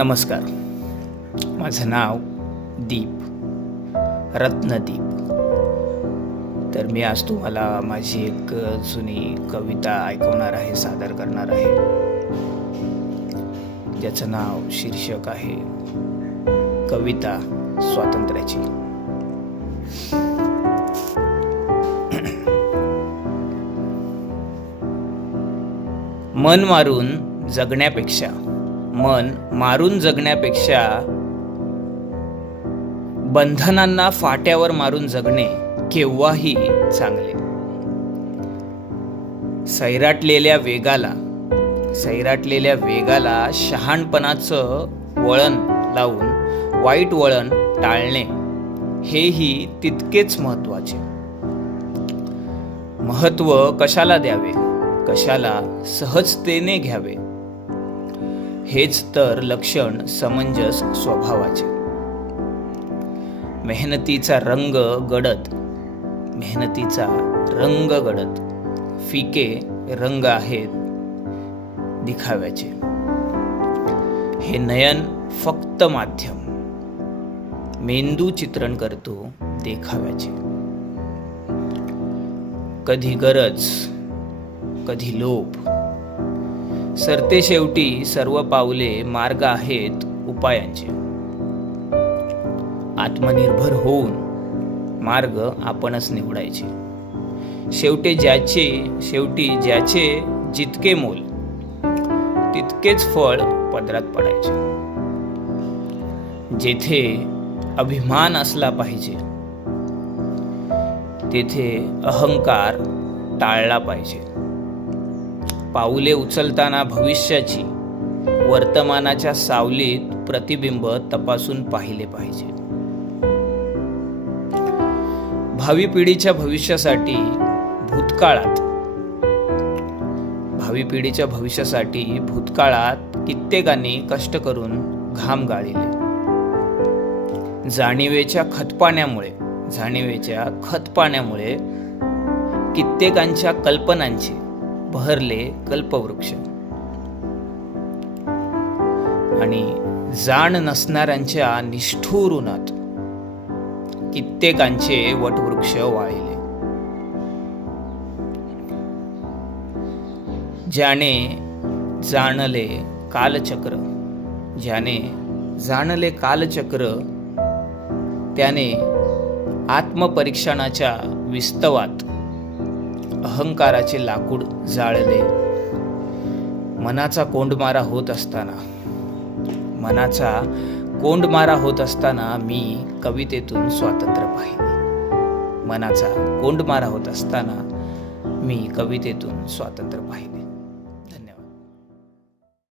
नमस्कार. माझं नाव दीप रत्नदीप. तर मी आज तुम्हाला माझी एक जुनी कविता ऐकवणार आहे सादर करणार आहे. ज्याचं नाव शीर्षक आहे कविता स्वातंत्र्याची. मन मारून जगण्यापेक्षा मन मारून जगण्यापेक्षा बंधनांना फाट्यावर मारून जगणे केव्हाही चांगले. सैराटलेल्या वेगाला सैराटलेल्या वेगाला शहाणपणाचं वळण लावून वाईट वळण टाळणे हेही तितकेच महत्त्वाचे महत्त्व कशाला द्यावे? कशाला सहजतेने घ्यावे? हेच तर लक्षण समंजस स्वभावाचे. मेहनतीचा रंग गडत मेहनतीचा रंग गडत फिके रंग आहेत दिखाव्याचे. हे नयन फक्त माध्यम मेंदू चित्रण करतो देखाव्याचे. कधी गरज कधी लोभ सरते शेवटी सर्व पावले मार्ग आहेत उपायांचे. आत्मनिर्भर होऊन मार्ग आपणच निवडायचे. शेवटी ज्याचे शेवटी ज्याचे जितके मोल तितकेच फळ पदरात पडायचे. जेथे अभिमान असला पाहिजे तेथे अहंकार टाळला पाहिजे. पाऊले उचलताना भविष्याची वर्तमानाच्या सावलीत प्रतिबिंब तपासून पाहिले पाहिजे. भावी पिढीच्या भविष्यासाठी भूतकाळात भावी पिढीच्या भविष्यासाठी भूतकाळात कित्येकांनी कष्ट करून घाम गाळिले. जाणीवेच्या खतपाण्यामुळे जाणीवेच्या खतपाण्यामुळे कित्येकांच्या कल्पनांची बहरले कल्पवृक्ष. आणि जाण नसणाऱ्यांच्या निष्ठुर उन्हात कित्येकांचे वटवृक्ष वाळले. ज्याने जाणले कालचक्र ज्याने जाणले कालचक्र त्याने आत्मपरीक्षणाच्या विस्तवात अहंकाराचे लाकूड जाळले. मनाचा कोंडमारा होत असताना मनाचा कोंडमारा होत असताना मी कवितेतून स्वातंत्र्य पाहिले. मनाचा कोंडमारा होत असताना मी कवितेतून स्वातंत्र्य पाहिले.